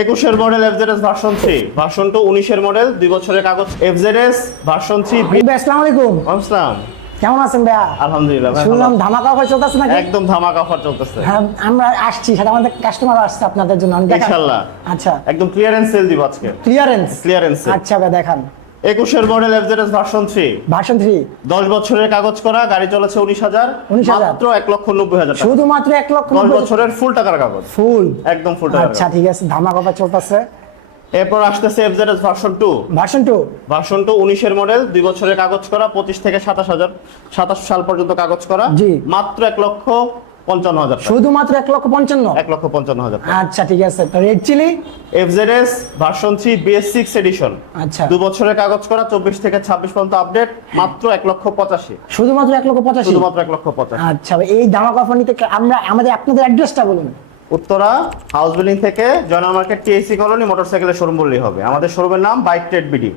একুশের model FZS version three version two উনিশের model দুই বছরের কাগজ এফজেডএস ভার্সন থ্রি আসসালামু আলাইকুম। আসসালাম। কেমন আছেন ভাইয়া? আলহামদুলিল্লাহ শুনলাম ধামাকা অফার চলতেছে নাকি? একদম ধামাকা অফার চলতেছে। হ্যাঁ আমরা আসছি সাথে আমাদের কাস্টমার আসছে আপনাদের জন্য। ইনশাআল্লাহ আচ্ছা। একদম ক্লিয়ারেন্স সেল দিব আজকে। ক্লিয়ারেন্স ক্লিয়ারেন্স আচ্ছা ভাই দেখান। একুশের model FZS version three version three দশ বছরের কাগজ করা গাড়ি চলেছে উনিশ হাজার মাত্র এক লক্ষ নব্বই হাজার শুধুমাত্র এক লক্ষ দশ বছরের ফুল টাকার কাগজ। ফুল একদম ফুল টাকার আচ্ছা ঠিক আছে ধামাকা অফার চলতেছে। এরপর আসতেছে FZS version two version two version two উনিশের মডেল দুই বছরের কাগজ করা পঁচিশ থেকে সাতাশ হাজার সাতাশ সাল পর্যন্ত কাগজ করা। জি। মাত্র এক লক্ষ পঞ্চান্ন হাজার শুধুমাত্র এক লক্ষ পঞ্চান্ন? এক লক্ষ পঞ্চান্ন হাজার আচ্ছা ঠিক আছে। তো red chilli FZS version three BS six edition আচ্ছা। দু বছরের কাগজ করা চব্বিশ থেকে ছাব্বিশ পর্যন্ত আপডেট মাত্র এক লক্ষ পঁচাশি। শুধুমাত্র এক লক্ষ পঁচাশি? শুধুমাত্র এক লক্ষ পঁচাশি। আচ্ছা এই অফার নিতে আমরা আমাদের আপনাদের অ্যাড্রেসটা বলুন। উত্তরা হাউস বিল্ডিং থেকে জয়নাল মার্কেট টিএসি কলোনি মোটরসাইকেলের শোরুম বললেই হবে। আমাদের শোরুমের নাম বাইক ট্রেড বিডি